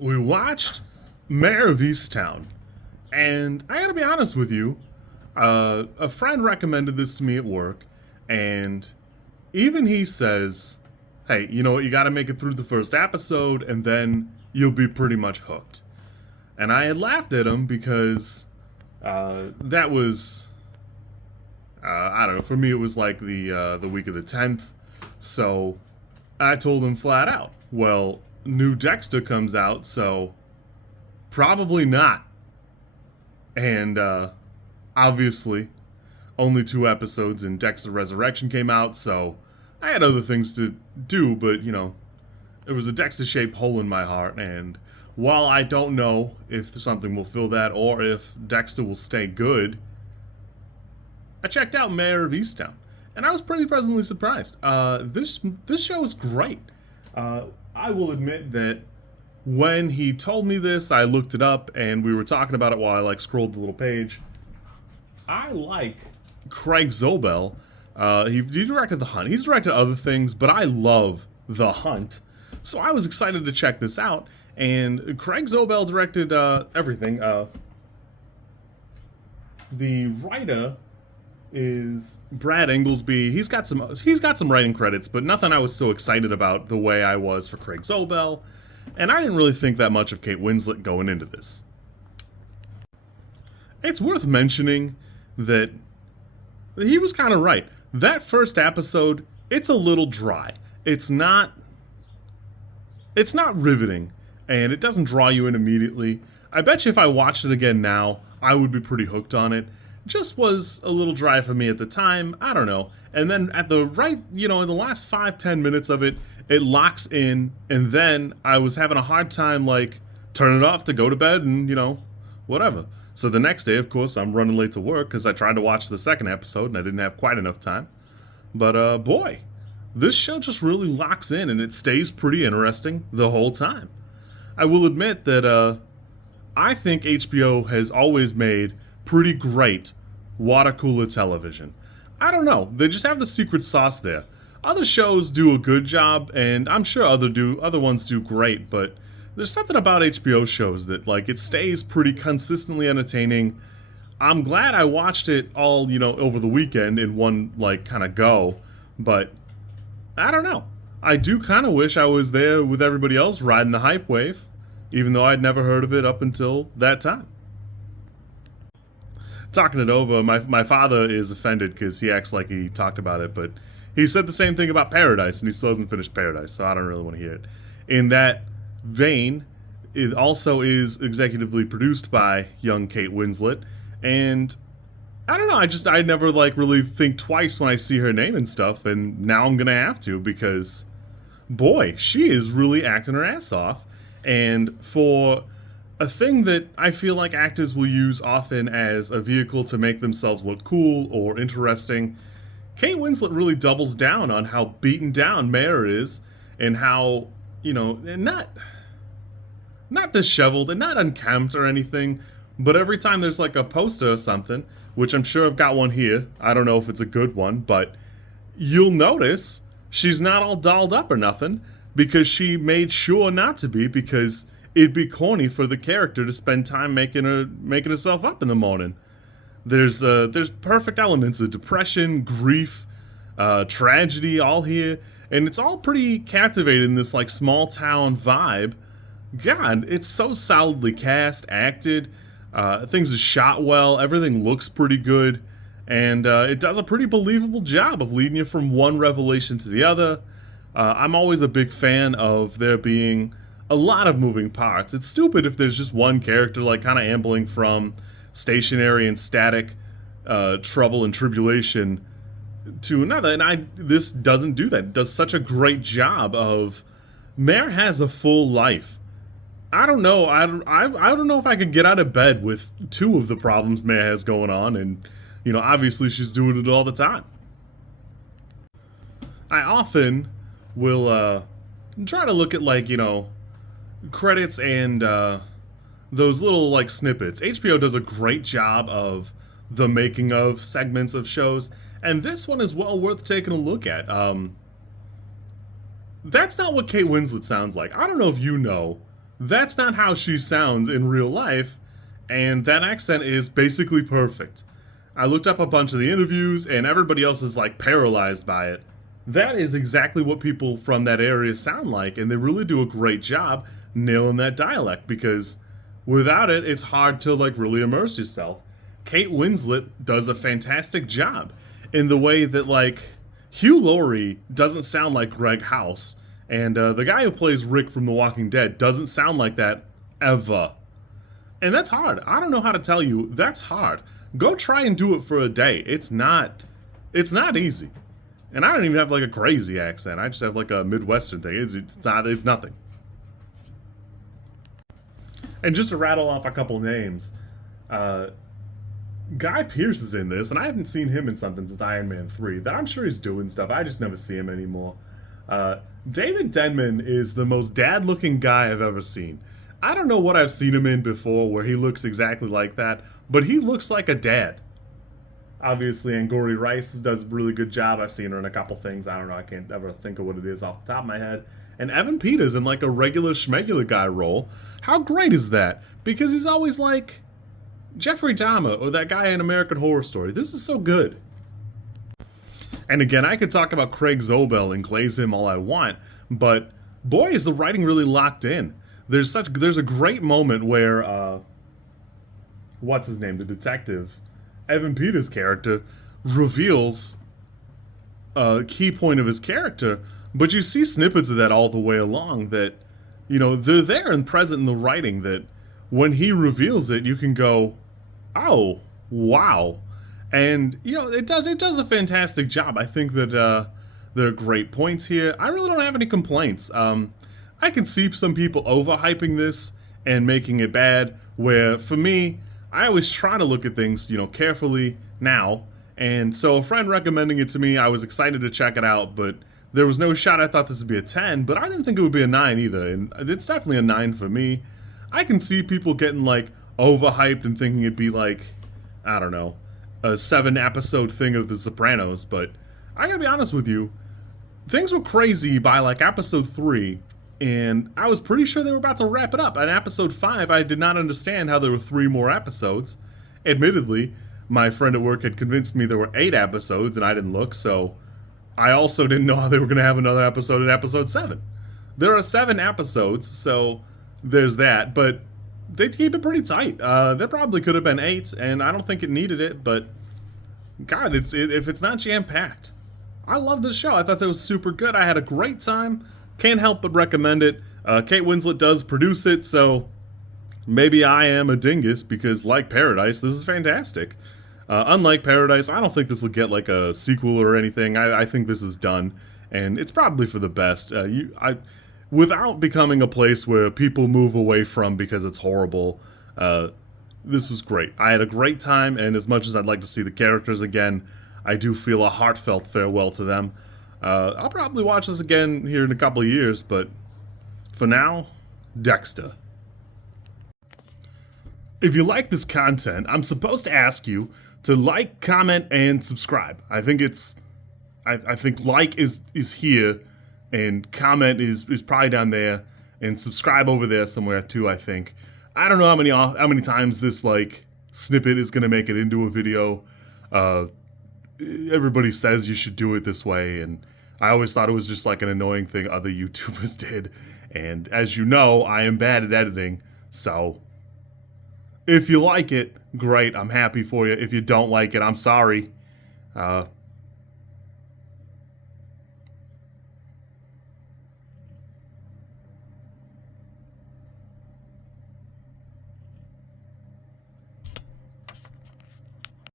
we watched Mare of Easttown, and I gotta be honest with you, a friend recommended this to me at work, and even he says, hey, you know what, you gotta make it through the first episode, and then you'll be pretty much hooked. And I had laughed at him because that was, I don't know, for me it was like the week of the 10th, so I told him flat out, well, new Dexter comes out, so probably not. And obviously, only 2 episodes and Dexter Resurrection came out, so I had other things to do, but you know, there was a Dexter shaped hole in my heart, and while I don't know if something will fill that or if Dexter will stay good, I checked out Mare of Easttown, and I was pretty pleasantly surprised. This show is great. I will admit that when he told me this, I looked it up, and we were talking about it while I scrolled the little page. I like Craig Zobel. He directed The Hunt. He's directed other things, but I love The Hunt, so I was excited to check this out. And Craig Zobel directed everything. The writer is Brad Ingelsby. He's got some writing credits, but nothing I was so excited about the way I was for Craig Zobel. And I didn't really think that much of Kate Winslet going into this. It's worth mentioning that he was kind of right. That first episode, it's a little dry. It's not riveting, and it doesn't draw you in immediately. I bet you if I watched it again now, I would be pretty hooked on it. Just was a little dry for me at the time. I don't know. And then at the right, in the last 5-10 minutes of it, it locks in, and then I was having a hard time, turn it off to go to bed and, whatever. So the next day, of course, I'm running late to work because I tried to watch the second episode and I didn't have quite enough time. But, boy, this show just really locks in and it stays pretty interesting the whole time. I will admit that, I think HBO has always made pretty great water cooler television. I don't know, they just have the secret sauce there. Other shows do a good job, and I'm sure other ones do great, but there's something about HBO shows that, it stays pretty consistently entertaining. I'm glad I watched it all, over the weekend in one, kind of go, but I don't know. I do kind of wish I was there with everybody else riding the hype wave, even though I'd never heard of it up until that time. Talking it over, my father is offended because he acts like he talked about it, but he said the same thing about Paradise, and he still hasn't finished Paradise, so I don't really want to hear it. In that vein, it also is executively produced by young Kate Winslet, and I don't know, I never really think twice when I see her name and stuff, and now I'm gonna have to because, boy, she is really acting her ass off, and for a thing that I feel like actors will use often as a vehicle to make themselves look cool or interesting, Kate Winslet really doubles down on how beaten down Mare is and how, and not disheveled and not unkempt or anything, but every time there's a poster or something, which I'm sure I've got one here, I don't know if it's a good one, but you'll notice she's not all dolled up or nothing because she made sure not to be, because it'd be corny for the character to spend time making herself up in the morning. There's perfect elements of depression, grief, tragedy all here, and it's all pretty captivating in this small town vibe. God, it's so solidly cast, acted, things are shot well, everything looks pretty good, and it does a pretty believable job of leading you from one revelation to the other. I'm always a big fan of there being a lot of moving parts. It's stupid if there's just one character kind of ambling from stationary and static trouble and tribulation to another, and this doesn't do that. It does such a great job of Mare has a full life. I don't know. I don't know if I could get out of bed with 2 of the problems Mare has going on, and obviously she's doing it all the time. I often will try to look at credits and those little snippets. HBO does a great job of the making of segments of shows, and this one is well worth taking a look at. That's not what Kate Winslet sounds like. I don't know if you know That's not how she sounds in real life, and that accent is basically perfect. I looked up a bunch of the interviews, and everybody else is like paralyzed by it. That is exactly what people from that area sound like, and they really do a great job nailing that dialect because without it, it's hard to like really immerse yourself. Kate Winslet does a fantastic job in the way that like Hugh Laurie doesn't sound like Greg House, and the guy who plays Rick from The Walking Dead doesn't sound like that ever. And that's hard. I don't know how to tell you. That's hard. Go try and do it for a day. It's not easy. And I don't even have like a crazy accent. I just have like a Midwestern thing. It's nothing. And just to rattle off a couple names, Guy Pearce is in this, and I haven't seen him in something since Iron Man 3. I'm sure he's doing stuff. I just never see him anymore. David Denman is the most dad-looking guy I've ever seen. I don't know what I've seen him in before where he looks exactly like that, but he looks like a dad. Obviously, Angrouie Rice does a really good job. I've seen her in a couple things. I don't know. I can't ever think of what it is off the top of my head. And Evan Peters in like a regular schmegular guy role. How great is that? Because he's always like Jeffrey Dahmer or that guy in American Horror Story. This is so good. And again, I could talk about Craig Zobel and glaze him all I want, but boy, is the writing really locked in. There's a great moment where what's his name, the detective, Evan Peters' character, reveals a key point of his character, but you see snippets of that all the way along that, you know, they're there and present in the writing that when he reveals it, you can go, oh, wow. And, you know, it does a fantastic job. I think that there are great points here. I really don't have any complaints. I can see some people overhyping this and making it bad, where for me, I always try to look at things, you know, carefully now. And so a friend recommending it to me, I was excited to check it out, but there was no shot I thought this would be a 10, but I didn't think it would be a 9 either. And it's definitely a 9 for me. I can see people getting like overhyped and thinking it'd be like, I don't know, a 7-episode thing of The Sopranos, but I gotta be honest with you, things were crazy by like episode 3, and I was pretty sure they were about to wrap it up. At episode 5, I did not understand how there were 3 more episodes. Admittedly, my friend at work had convinced me there were 8 episodes, and I didn't look, so I also didn't know how they were going to have another episode in episode 7. There are 7 episodes, so there's that, but they keep it pretty tight. There probably could have been 8, and I don't think it needed it, but God, if it's not jam-packed. I love this show. I thought that was super good. I had a great time. Can't help but recommend it. Kate Winslet does produce it, so maybe I am a dingus because, like Paradise, this is fantastic. Unlike Paradise, I don't think this will get like a sequel or anything. I think this is done, and it's probably for the best. Without becoming a place where people move away from because it's horrible, this was great. I had a great time, and as much as I'd like to see the characters again, I do feel a heartfelt farewell to them. I'll probably watch this again here in a couple of years, but for now, Dexter. If you like this content, I'm supposed to ask you to like, comment, and subscribe. I think like is here, and comment is probably down there, and subscribe over there somewhere too, I think. I don't know how many times this like snippet is gonna make it into a video. Everybody says you should do it this way, and I always thought it was just like an annoying thing other YouTubers did. And as you know, I am bad at editing, so if you like it, great, I'm happy for you. If you don't like it, I'm sorry.